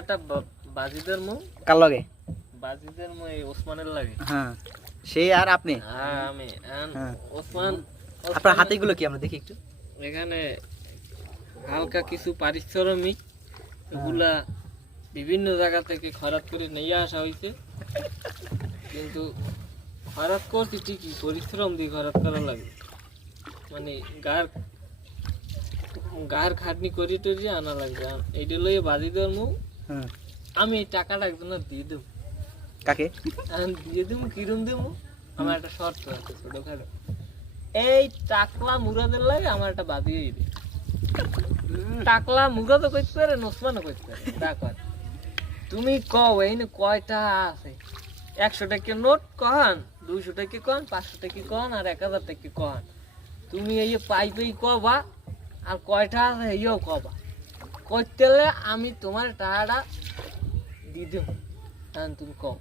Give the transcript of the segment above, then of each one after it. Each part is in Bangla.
একটা বাজিদের মু কার লাগে? বাজিদের মু এই ওসমানের লাগে। হ্যাঁ, সে আর আপনি? হ্যাঁ আমি হ্যাঁ। ওসমান। আপনার হাতেগুলো কি আমরা দেখি একটু। এখানে হালকা কিছু পারিশ্রমিক এগুলা বিভিন্ন জায়গা থেকে খরচ করে নিয়ে আসা হয়েছে, কিন্তু খরচ করছি ঠিকই, পরিশ্রম দিয়ে খরচ করা লাগে, মানে গার খাটনি করি টরি আনা লাগবে। এইটা লইয়ে বাজি দেওয়ার মুখ আমি এই টাকাটা একজনের দিয়ে দেবো। কাকে দিয়ে দেবো? কিরম দেবো? আমার একটা শর্ত আছে ছোটখাটো, এই টাকলা মুরাদের লাগে আমার একটা বাদিয়ে দিবে। টাকলা মুরাদও করতে পারে, নোসমানও করতে পারে। দেখো তুমি কও এই কয়টা আছে, 100 টাকা নোট কহান, 200 টাকা কন, 500 টাকা কন, আর 1000 টাকা কহান। তুমি এই পাইপেই কবা, আর কয়টা আছে এইও কবা। করতে আমি তোমার টাকাটা দিয়ে দেবো। হ্যাঁ তুমি কও।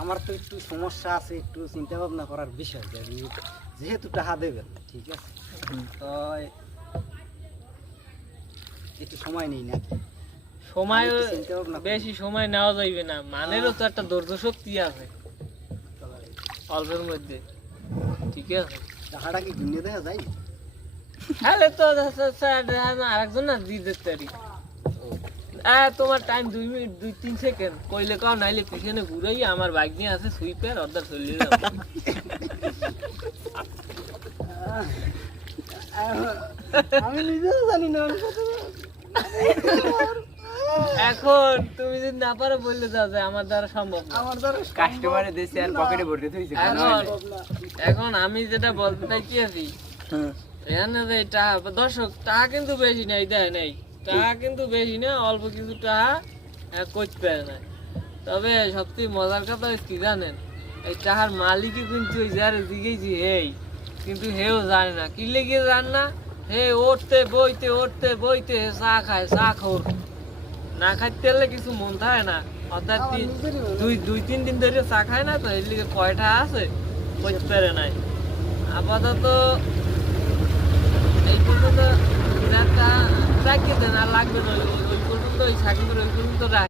আমার তো একটু সমস্যা আছে, একটু চিন্তা ভাবনা করার বিষয়, যেহেতু টাকা দেবেন, ঠিক আছে, তো একটু সময় নেই না। সময় বেশি সময় নেওয়া যাইবে না, মানেরও তো একটা ধৈর্য শক্তি আছে অল্পের মধ্যে, ঠিক আছে। টাকাটা কি গুনে দেখা যায়? তাহলে তো আরেকজন না দিয়ে দিতে পারি। তোমার টাইম 2 মিনিট 2-3 সেকেন্ড কইলে কাও, নাইলে পিছনে ঘুরাই আমার বাইক নিয়ে আছে সুইপের অর্ডার চলে যাবে। আমি নিজেও জানি না। এখন তুমি যদি না পারো বললে যাও যে আমার দ্বারা সম্ভব না, আমার দ্বারা কাস্টমারে দেশে আর পকেটে ভরে থইছে। এখন আমি যেটা বলতে চাইছি আছি, এখানে যে টাকা দর্শক টাকা কিন্তু বেশি নাই, দেয় নাই টাকা কিন্তু বেশি না, অল্প কিছু টাকা করতে পারে না। তবে সবথেকে মজার কথা কি জানেন, এই টাকার মালিকই কিন্তু ওই যারে জিগেছি হেই, কিন্তু হেও জানে না কি লেগে জান না। হে উঠতে বইতে চা খায়, চা খোর না খাইতে হলে কিছু মন থাকে না, অর্থাৎ 2-3 দিন ধরে চা খায় না, তো এর লিগে কয়টা আছে করতে পারে নাই। আপাতত এই পর্যন্ত রাখিয়ে দেন, আর লাগবে না ওই পর্যন্ত, ওই চাকরি ওই পর্যন্ত রাখ।